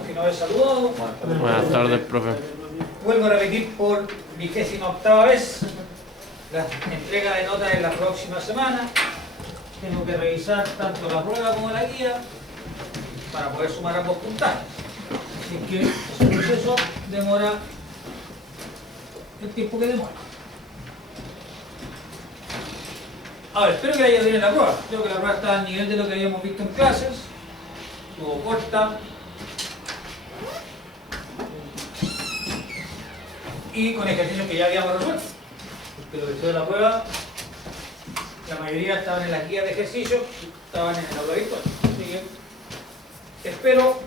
los que no he saludado. Buenas tardes, profe. Vuelvo a repetir por 28ª vez la entrega de notas en la próxima semana. Tengo que revisar tanto la prueba como la guía para poder sumar ambos puntajes. Así que ese proceso demora el tiempo que demora. Ahora, espero que haya bien la prueba. Creo que la prueba está al nivel de lo que habíamos visto en clases. Estuvo corta. Y con ejercicios que ya habíamos resuelto. Porque lo que fue de la prueba, la mayoría estaban en la guía de ejercicios, estaban en el aula virtual. Así que espero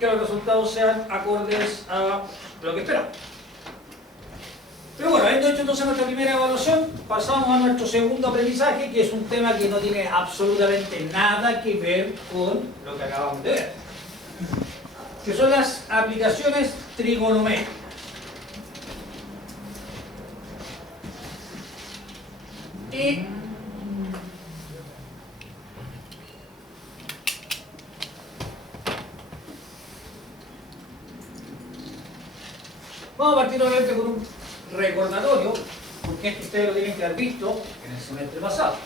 que los resultados sean acordes a lo que esperamos. Pero bueno, habiendo hecho entonces nuestra primera evaluación, pasamos a nuestro segundo aprendizaje, que es un tema que no tiene absolutamente nada que ver con lo que acabamos de ver, que son las aplicaciones trigonométricas. Y vamos a partir obviamente con un recordatorio, porque esto ustedes lo tienen que haber visto en el semestre pasado.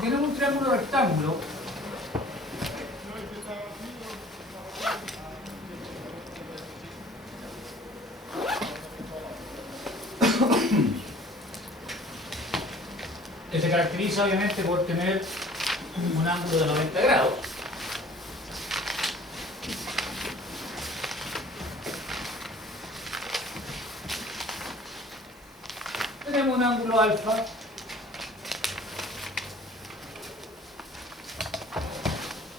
Tenemos un triángulo rectángulo que se caracteriza obviamente por tener un ángulo de 90 grados. Tenemos un ángulo alfa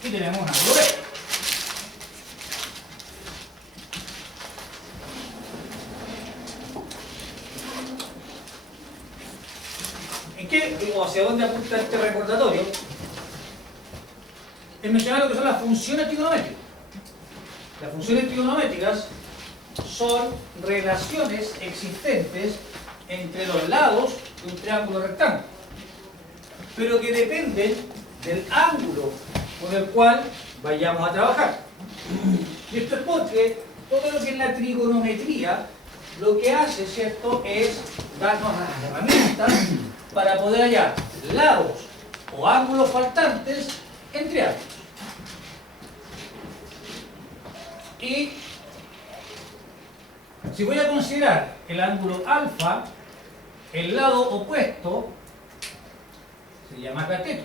y tenemos un ángulo B. ¿En qué o hacia dónde apunta este recordatorio? Es mencionar lo que son las funciones trigonométricas. Las funciones trigonométricas son relaciones existentes entre los lados de un triángulo rectángulo, pero que dependen del ángulo con el cual vayamos a trabajar. Y esto es porque todo lo que es la trigonometría lo que hace, ¿cierto?, es darnos las herramientas para poder hallar lados o ángulos faltantes en triángulos. Y si voy a considerar el ángulo alfa, el lado opuesto se llama cateto.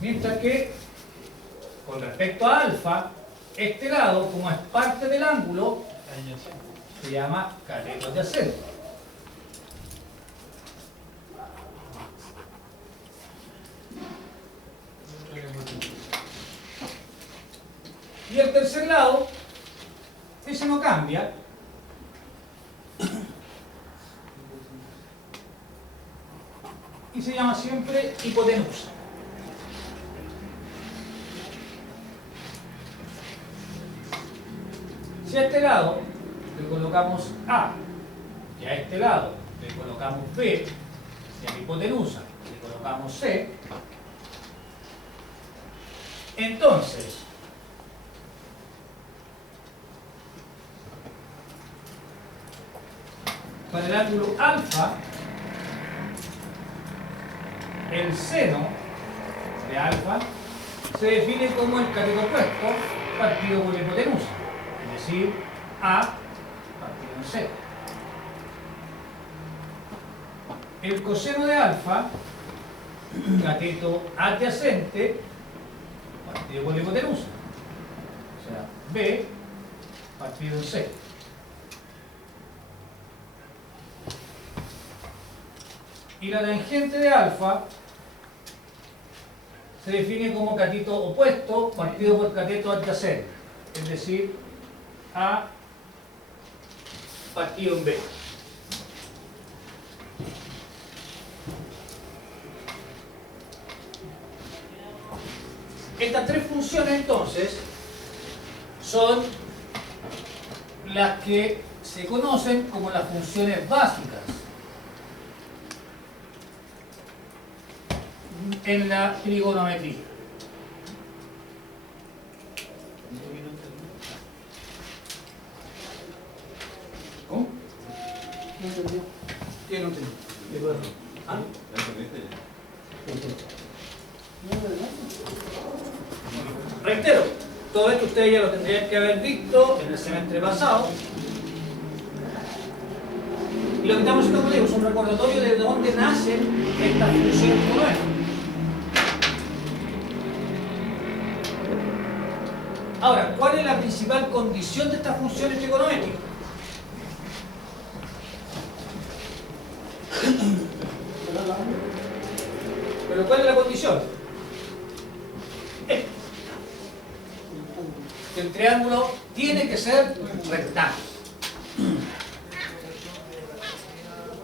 Mientras que, con respecto a alfa, este lado, como es parte del ángulo, se llama cateto adyacente. Y el tercer lado, ese no cambia, y se llama siempre hipotenusa. Si a este lado le colocamos A, y a este lado le colocamos B, y a la hipotenusa le colocamos C, entonces para el ángulo alfa, el seno de alfa se define como el cateto opuesto partido por la hipotenusa, es decir, A partido en C. El coseno de alfa, cateto adyacente partido por la hipotenusa, o sea, B partido en C. Y la tangente de alfa se define como cateto opuesto partido por cateto adyacente, es decir, A partido en B. Estas tres funciones entonces son las que se conocen como las funciones básicas en la trigonometría. ¿Cómo? No entendió. ¿Quién no entendió? ¿Qué pasa? ¿Ah? Reitero, todo esto ustedes ya lo tendrían que haber visto en el semestre pasado. Y lo que estamos haciendo, como digo, es un recordatorio de dónde nacen estas funciones trigonométricas. Ahora, ¿cuál es la principal condición de estas funciones trigonométricas? ¿Pero cuál es la condición? Que el triángulo tiene que ser rectángulo.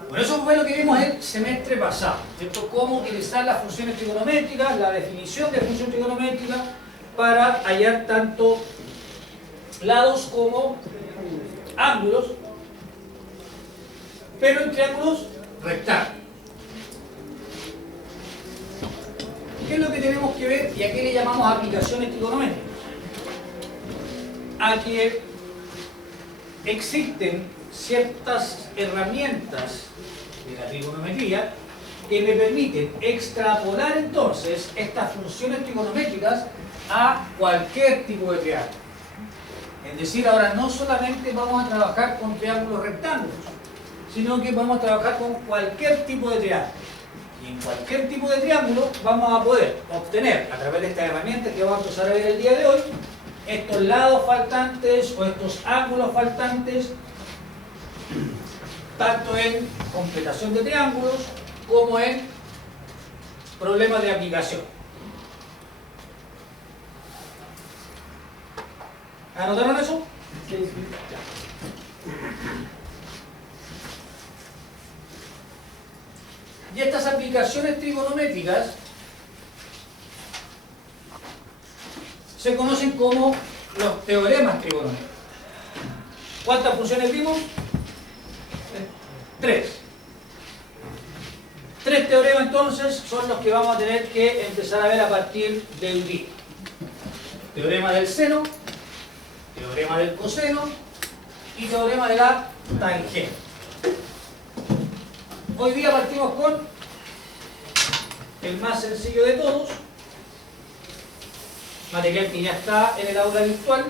Bueno, eso fue lo que vimos el semestre pasado, ¿cierto? Cómo utilizar las funciones trigonométricas, la definición de función trigonométrica para hallar tanto lados como ángulos, pero en triángulos rectángulos. ¿Qué es lo que tenemos que ver y a qué le llamamos aplicaciones trigonométricas? A que existen ciertas herramientas de la trigonometría que me permiten extrapolar entonces estas funciones trigonométricas a cualquier tipo de triángulo. Es decir, ahora no solamente vamos a trabajar con triángulos rectángulos, sino que vamos a trabajar con cualquier tipo de triángulo. Y en cualquier tipo de triángulo vamos a poder obtener, a través de estas herramientas que vamos a empezar a ver el día de hoy, estos lados faltantes o estos ángulos faltantes, tanto en completación de triángulos como en problemas de aplicación. ¿Anotaron eso? Sí, sí. Y estas aplicaciones trigonométricas se conocen como los teoremas trigonométricos. ¿Cuántas funciones vimos? Tres. Tres teoremas entonces son los que vamos a tener que empezar a ver a partir del día. Teorema del seno, teorema del coseno y teorema de la tangente. Hoy día partimos con el más sencillo de todos, material que ya está en el aula virtual,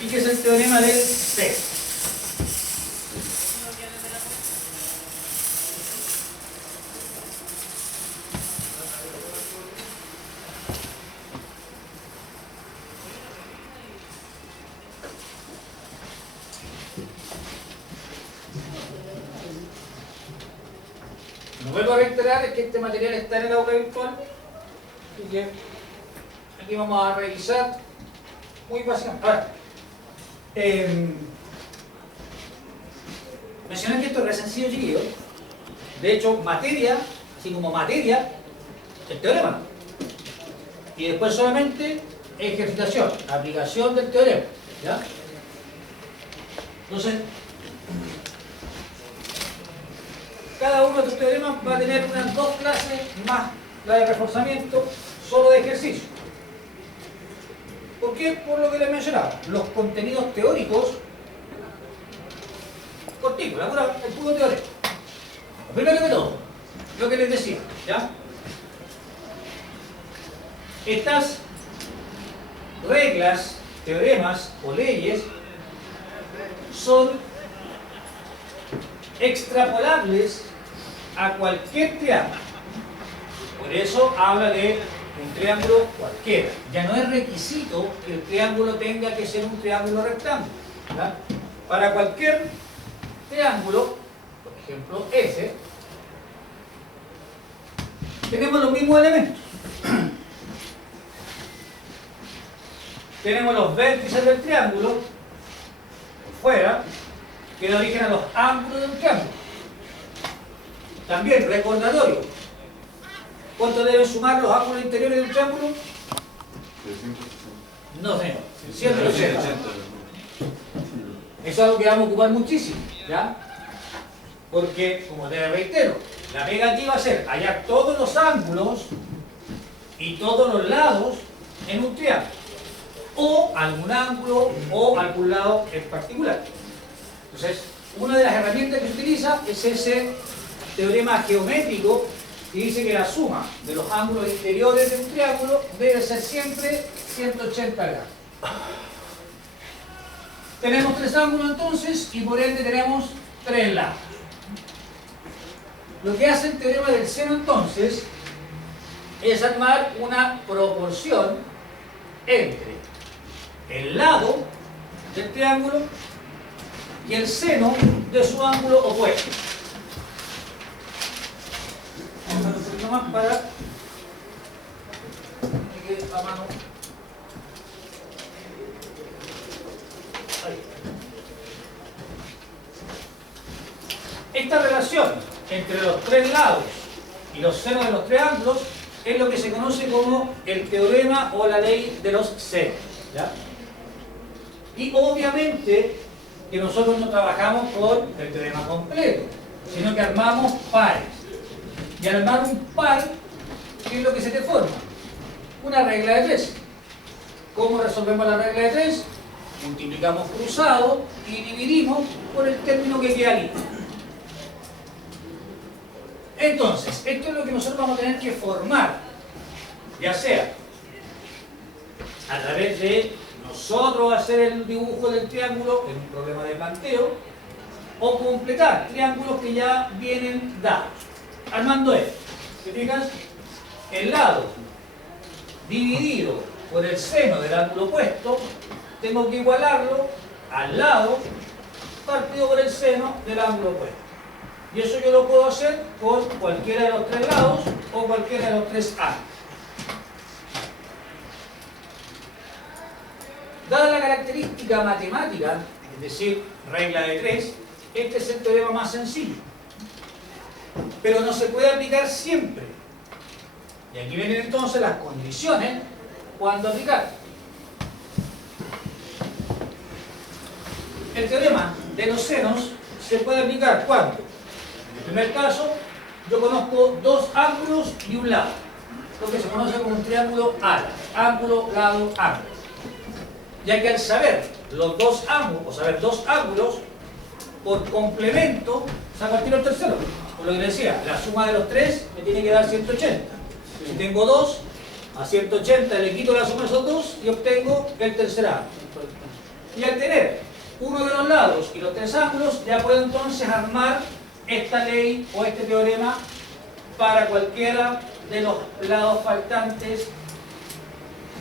y que es el teorema del seno. Lo vuelvo a reiterar, es que este material está en el aula virtual y que aquí vamos a revisar muy básicamente. Ahora, mencioné que esto es re sencillo, chiquillos. De hecho, materia, así como materia, el teorema. Y después solamente ejercitación, aplicación del teorema. ¿Ya? Entonces, cada uno de estos teoremas va a tener unas dos clases más la de reforzamiento, solo de ejercicio. ¿Por qué? Por lo que les mencionaba, los contenidos teóricos cortitos, el puro teorema. Primero que todo, lo que les decía, ¿ya? Estas reglas, teoremas o leyes son extrapolables a cualquier triángulo. Por eso habla de un triángulo cualquiera. Ya no es requisito que el triángulo tenga que ser un triángulo rectángulo, ¿verdad? Para cualquier triángulo, por ejemplo ese, tenemos los mismos elementos. Tenemos los vértices del triángulo por fuera, que da origen a los ángulos del triángulo. También, recordatorio, ¿Cuánto deben sumar los ángulos interiores de un triángulo? 360. No, señor. 180. 180. Eso es algo que vamos a ocupar muchísimo, ¿ya? Porque, como te reitero, la pega aquí va a ser hallar todos los ángulos y todos los lados en un triángulo. O algún ángulo o algún lado en particular. Entonces, una de las herramientas que se utiliza es ese teorema geométrico que dice que la suma de los ángulos interiores de un triángulo debe ser siempre 180 grados. Tenemos tres ángulos entonces y por ende tenemos tres lados. Lo que hace el teorema del seno entonces es armar una proporción entre el lado del triángulo y el seno de su ángulo opuesto. Vamos a hacer un poquito más para que quede a mano. Ahí. Esta relación entre los tres lados y los senos de los triángulos es lo que se conoce como el teorema o la ley de los senos, ¿ya? Y obviamente que nosotros no trabajamos con el teorema completo, sino que armamos pares. Y al armar un par, ¿qué es lo que se te forma? Una regla de tres. ¿Cómo resolvemos la regla de tres? Multiplicamos cruzado y dividimos por el término que queda libre. Entonces, esto es lo que nosotros vamos a tener que formar, ya sea a través de nosotros hacer el dibujo del triángulo en un problema de planteo, o completar triángulos que ya vienen dados. Armando esto, ¿te fijas? El lado dividido por el seno del ángulo opuesto, tengo que igualarlo al lado partido por el seno del ángulo opuesto. Y eso yo lo puedo hacer con cualquiera de los tres lados o cualquiera de los tres ángulos. Dada la característica matemática, es decir, regla de tres, este es el teorema más sencillo. Pero no se puede aplicar siempre. Y aquí vienen entonces las condiciones cuando aplicar. El teorema de los senos se puede aplicar cuando, en el primer caso, yo conozco dos ángulos y un lado, lo que se conoce como un triángulo ala, ángulo, lado, ángulo. Ya que al saber los dos ángulos, o saber dos ángulos, por complemento, saco al tiro el tercero. Por lo que decía, la suma de los tres me tiene que dar 180. Si tengo dos, a 180 le quito la suma de esos dos y obtengo el tercer ángulo. Y al tener uno de los lados y los tres ángulos, ya puedo entonces armar esta ley o este teorema para cualquiera de los lados faltantes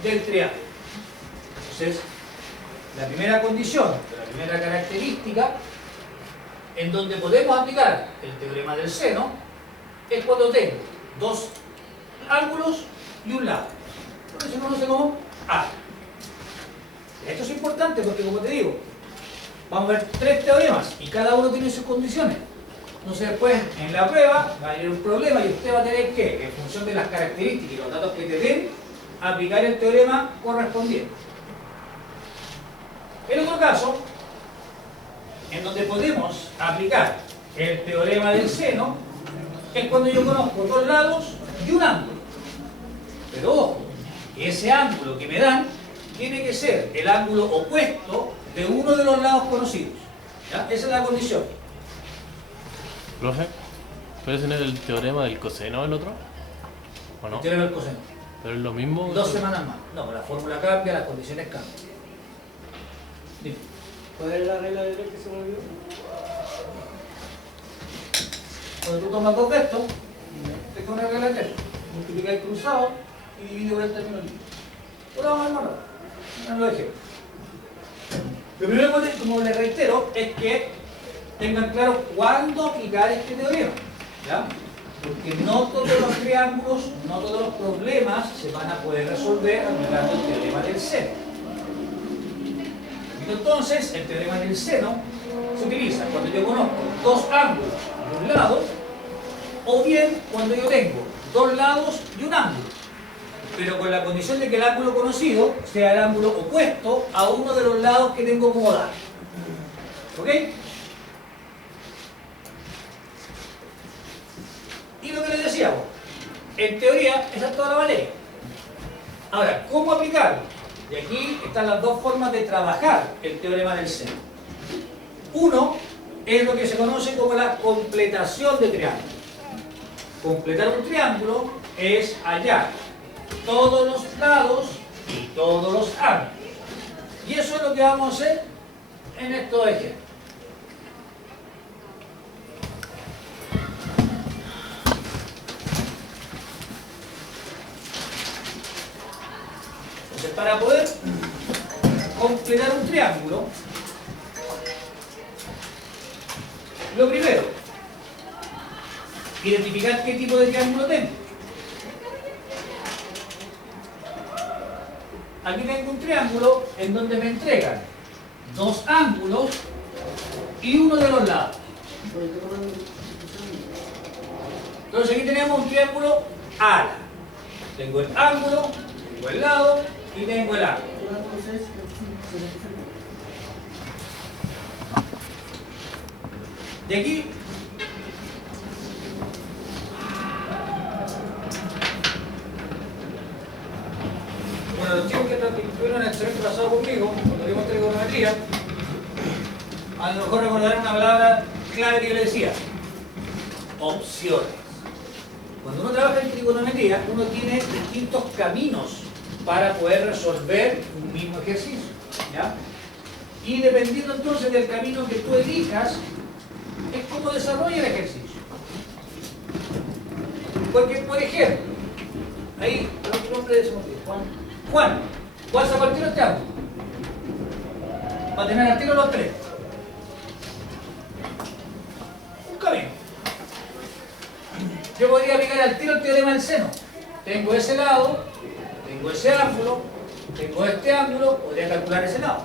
del triángulo. Entonces, la primera condición, la primera característica en donde podemos aplicar el teorema del seno es cuando tengo dos ángulos y un lado, lo que se conoce como A. Esto es importante porque, como te digo, vamos a ver tres teoremas y cada uno tiene sus condiciones. Entonces después en la prueba va a haber un problema y usted va a tener que, en función de las características y los datos que te den, aplicar el teorema correspondiente. El otro caso, en donde podemos aplicar el teorema del seno, es cuando yo conozco dos lados y un ángulo. Pero ojo, que ese ángulo que me dan tiene que ser el ángulo opuesto de uno de los lados conocidos. ¿Ya? Esa es la condición. Profe, ¿puede tener el teorema del coseno el otro? ¿O no? El teorema del coseno. ¿Pero es lo mismo? 2 semanas más. No, la fórmula cambia, las condiciones cambian. Dime. ¿Cuál es la regla de tres que se me olvidó? Cuando tú tomas dos de estos, te queda una regla de tres. Multiplicáis cruzado y divides por el término libre. Ahora vamos a armarlo. No lo dejé. Lo primero, como les reitero, es que tengan claro cuándo aplicar este teorema. ¿Ya? Porque no todos los triángulos, no todos los problemas se van a poder resolver aplicando el teorema del seno. Entonces, el teorema del seno se utiliza cuando yo conozco dos ángulos de un lado, o bien cuando yo tengo dos lados y un ángulo, pero con la condición de que el ángulo conocido sea el ángulo opuesto a uno de los lados que tengo como dado. ¿Ok? Y lo que les decíamos, en teoría, esa es toda la valía. Ahora, ¿cómo aplicarlo? Y aquí están las dos formas de trabajar el teorema del seno. Uno es lo que se conoce como la completación de triángulo. Completar un triángulo es hallar todos los lados y todos los ángulos. Y eso es lo que vamos a hacer en estos ejemplos. Entonces, para poder completar un triángulo, lo primero, identificar qué tipo de triángulo tengo. Aquí tengo un triángulo en donde me entregan dos ángulos y uno de los lados. Entonces aquí tenemos un triángulo ala. Tengo el ángulo, tengo el lado y tengo el ángulo. De aquí bueno, los chicos que tuvieron el semestre pasado conmigo, cuando dimos trigonometría, a lo mejor recordarán una palabra clave que yo les decía: opciones. Cuando uno trabaja en trigonometría, uno tiene distintos caminos para poder resolver un mismo ejercicio, ¿ya? Y dependiendo entonces del camino que tú elijas, es como desarrolla el ejercicio. Porque, por ejemplo, ahí, el nombre de ese motivo, Juan, ¿cuál se partió este ángulo? Va a tener al tiro los tres. Un camino. Yo podría aplicar al tiro el teorema del seno. Tengo ese lado, tengo ese ángulo, tengo este ángulo, podría calcular ese lado.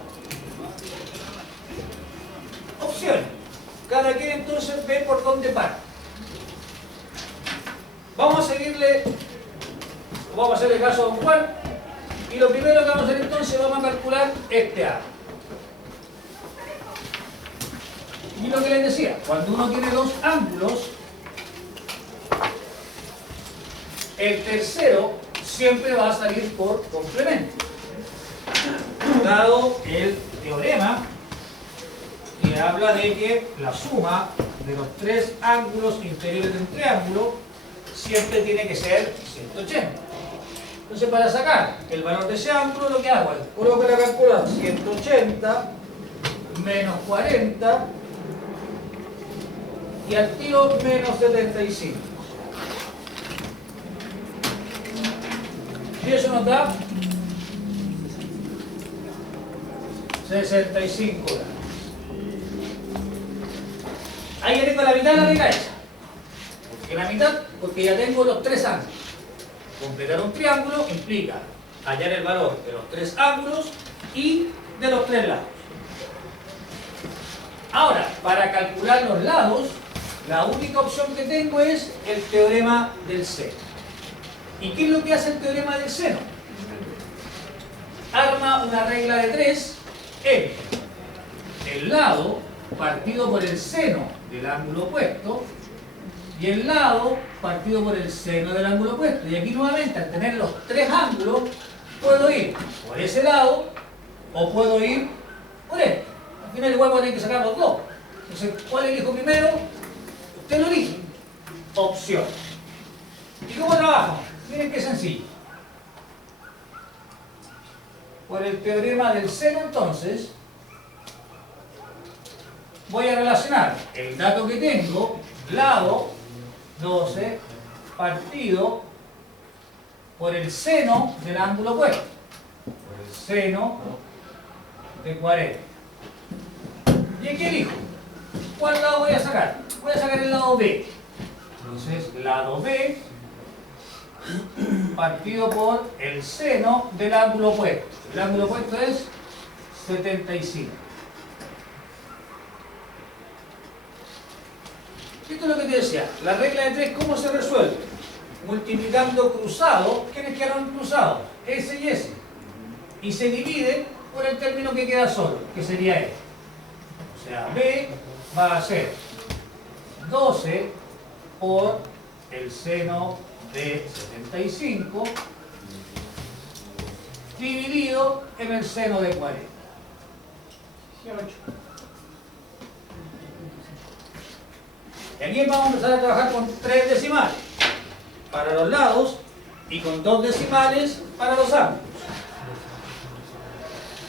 Opciones. Cada quien entonces ve por dónde para. Vamos a seguirle, vamos a hacerle caso a don Juan, y lo primero que vamos a hacer entonces, vamos a calcular este ángulo. Y lo que les decía, cuando uno tiene dos ángulos, el tercero siempre va a salir por complemento. Dado el teorema que habla de que la suma de los tres ángulos interiores de un triángulo siempre tiene que ser 180. Entonces, para sacar el valor de ese ángulo, lo que hago es coloco la calculadora 180 menos 40 y al tiro menos 75. Y eso nos da 65 grados. Ahí ya tengo la mitad de la regla hecha. ¿Por qué la mitad? Porque ya tengo los tres ángulos. Completar un triángulo implica hallar el valor de los tres ángulos y de los tres lados. Ahora, para calcular los lados, la única opción que tengo es el teorema del seno. ¿Y qué es lo que hace el teorema del seno? Arma una regla de tres en el lado partido por el seno del ángulo opuesto y el lado partido por el seno del ángulo opuesto. Y aquí nuevamente, al tener los tres ángulos, puedo ir por ese lado o puedo ir por este. Al final igual voy a tener que sacar los dos. Entonces, ¿cuál elijo primero? Usted lo elige. Opción. ¿Y cómo trabajamos? Miren qué sencillo. Por el teorema del seno, entonces, voy a relacionar el dato que tengo, lado 12 partido por el seno del ángulo opuesto, por el seno de 40. ¿Y aquí elijo? ¿Cuál lado voy a sacar? Voy a sacar el lado B. Entonces, lado B partido por el seno del ángulo opuesto. El ángulo opuesto es 75. Esto es lo que te decía, la regla de tres, ¿cómo se resuelve? multiplicando cruzados. ¿Quiénes quedaron cruzados? S y S. Y se divide por el término que queda solo, que sería E. O sea, B va a ser 12 por el seno de 75 dividido en el seno de 40. 18. Y aquí vamos a empezar a trabajar con 3 decimales para los lados y con 2 decimales para los ángulos.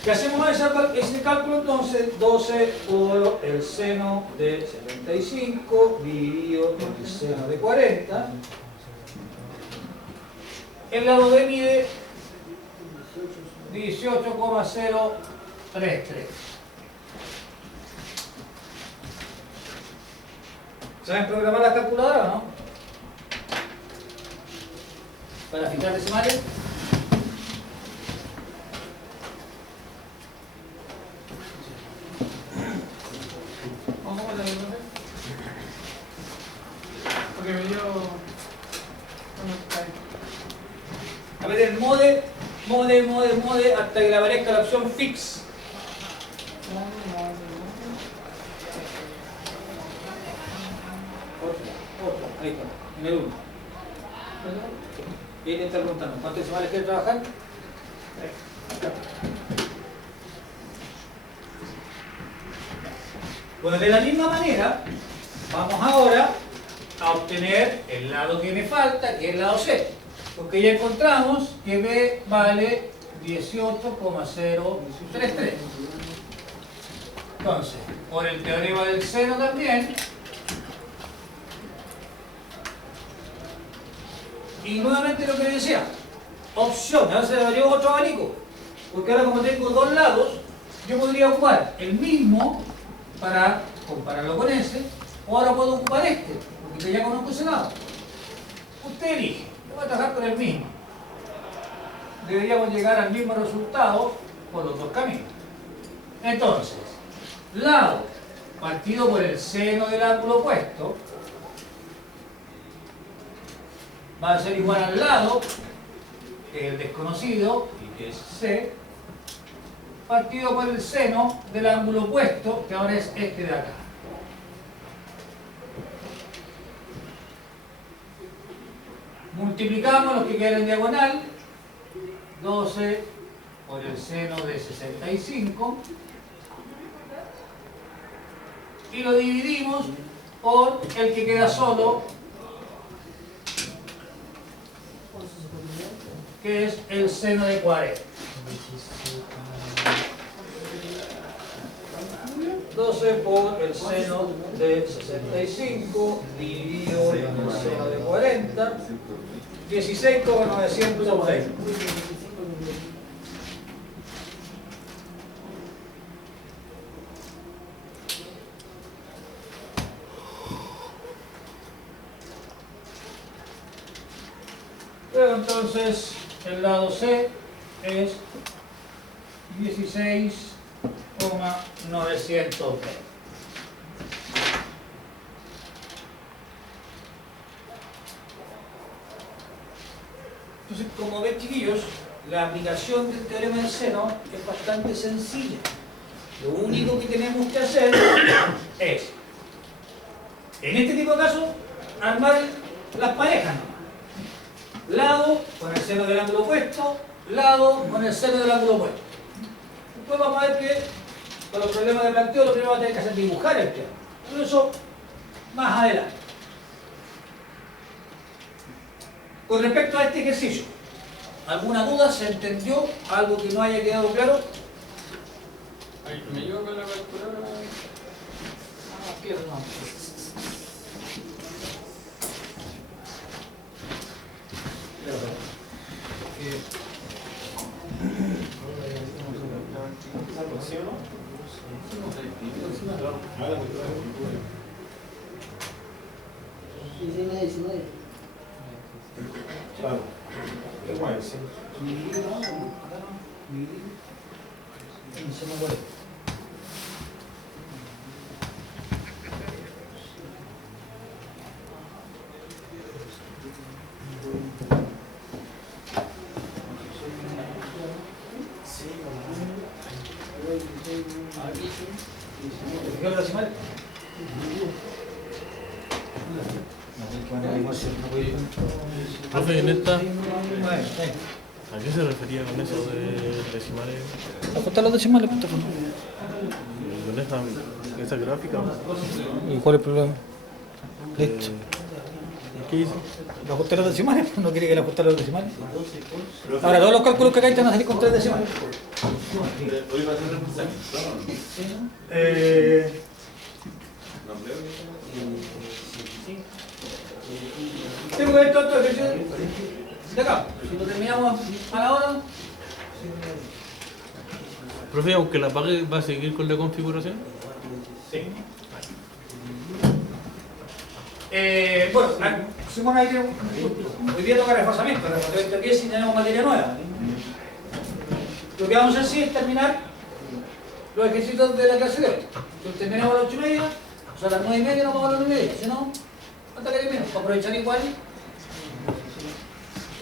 ¿Qué hacemos ese cálculo entonces? 12 por el seno de 75 dividido por el seno de 40. El lado B mide 18,033. ¿Saben programar la calculadora o no? Para fijar decimales. ¿Cómo la de porque me dio... A ver, el mode hasta que le aparezca la opción fix. Otro, ahí está, en el 1. Y ahí le está preguntando, ¿cuántos decimales quiere trabajar? Bueno, de la misma manera, vamos ahora a obtener el lado que me falta, que es el lado C. Porque ya encontramos que B vale 18,033. Entonces, por el teorema del seno también, y nuevamente lo que les decía, opción, ahora se le abrió otro abanico, porque ahora como tengo dos lados, yo podría ocupar el mismo para compararlo con ese, o ahora puedo ocupar este, porque ya conozco ese lado. Usted elige, yo voy a trabajar con el mismo. Deberíamos llegar al mismo resultado por los dos caminos. Entonces, lado partido por el seno del ángulo opuesto va a ser igual al lado, que es el desconocido, y que es C, partido por el seno del ángulo opuesto, que ahora es este de acá. Multiplicamos los que quedan en diagonal, 12 por el seno de 65, y lo dividimos por el que queda solo, que es el seno de 40. 12 por el seno de 65 dividido en el seno de 40, 16,920. Pero entonces el lado C es 16,920. Entonces, como ven, chiquillos, la aplicación del teorema del seno es bastante sencilla. Lo único que tenemos que hacer es, en este tipo de casos, armar las parejas, ¿no? Lado con el seno del ángulo opuesto, lado con el seno del ángulo opuesto. Después vamos a ver que con los problemas de planteo lo primero va a tener que hacer es dibujar el teorema. Pero eso más adelante. Con respecto a este ejercicio, ¿alguna duda? ¿Se entendió? ¿Algo que no haya quedado claro? ¿Me ayuda con la calculadora? Pierdo, no. Claro. ¿Qué guay, sí? ¿Te fijas los decimales? Profe, en esta, Bueno, ¿a qué se refería con eso de decimales? ajustar los decimales, puta. Con esa gráfica. ¿Y cuál es el problema? Listo. ¿Qué hizo? ¿Ajustar los decimales? ¿No quiere que le ajuste los decimales? Ahora, todos los cálculos que acá te van a salir con 3 decimales. Tengo que ver todo esto ejercicio de acá. Si lo terminamos a la hora. Profe, aunque la pague, ¿va a seguir con la configuración? Sí. Bueno, Simón ahí tiene hoy día toca reforzamiento, reforzamiento de pieza y tenemos materia nueva. Lo que vamos a hacer es terminar los ejercicios de la clase de hoy. Entonces terminamos a las 8:30, o sea a las 9:30 nos vamos a las 9:30, si no, hasta que terminemos, para aprovechar igual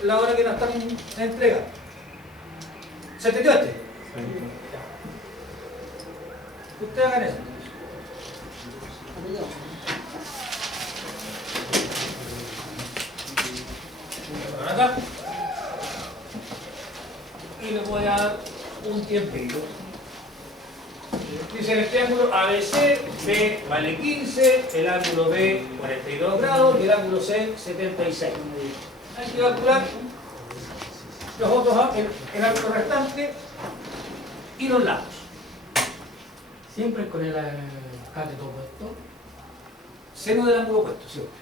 la hora que nos están en entrega. ¿Se entendió este? Ustedes hagan eso. Acá y le voy a dar un tiempito. Dice el triángulo ABC, B vale 15, el ángulo B 42 grados y el ángulo C 76. Hay que calcular los otros, el ángulo restante y los lados. Siempre con el cateto puesto. Seno del ángulo opuesto, siempre.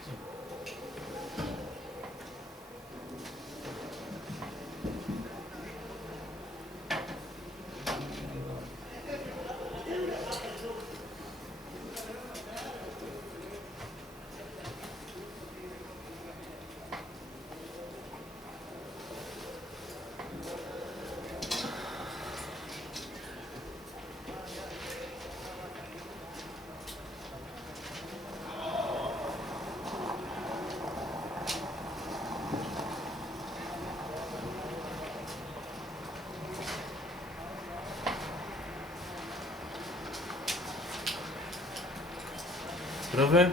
Profe,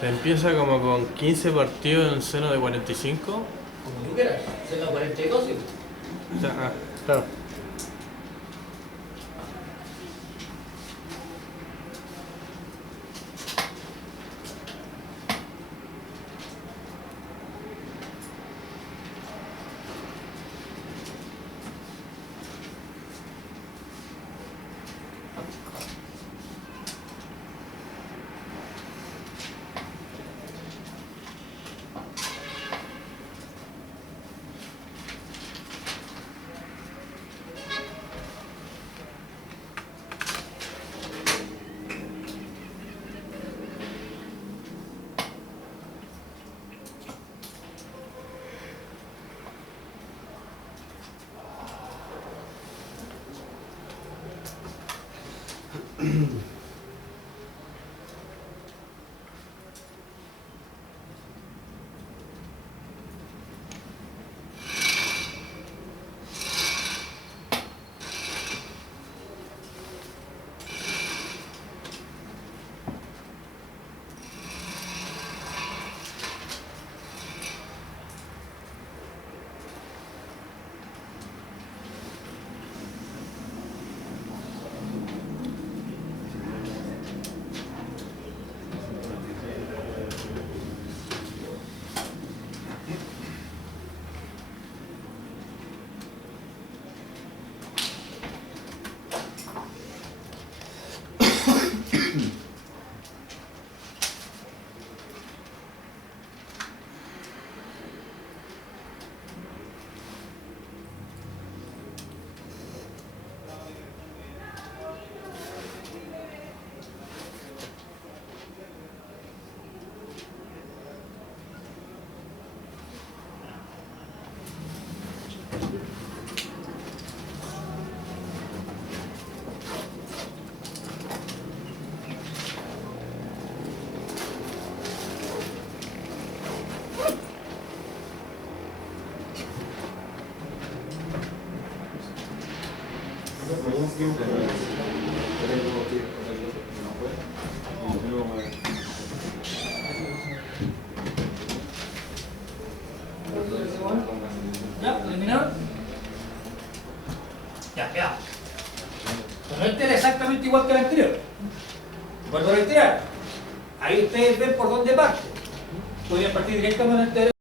se empieza como con 15 partidos en seno de 45. Como tú quieras, seno 42, ¿sí? O sea, claro. ¿Ya? ¿Eliminaron? Ya, queda. Pero este era exactamente igual que el anterior. Vuelvo a reiterar. Ahí ustedes ven por dónde parte. Podrían partir directamente del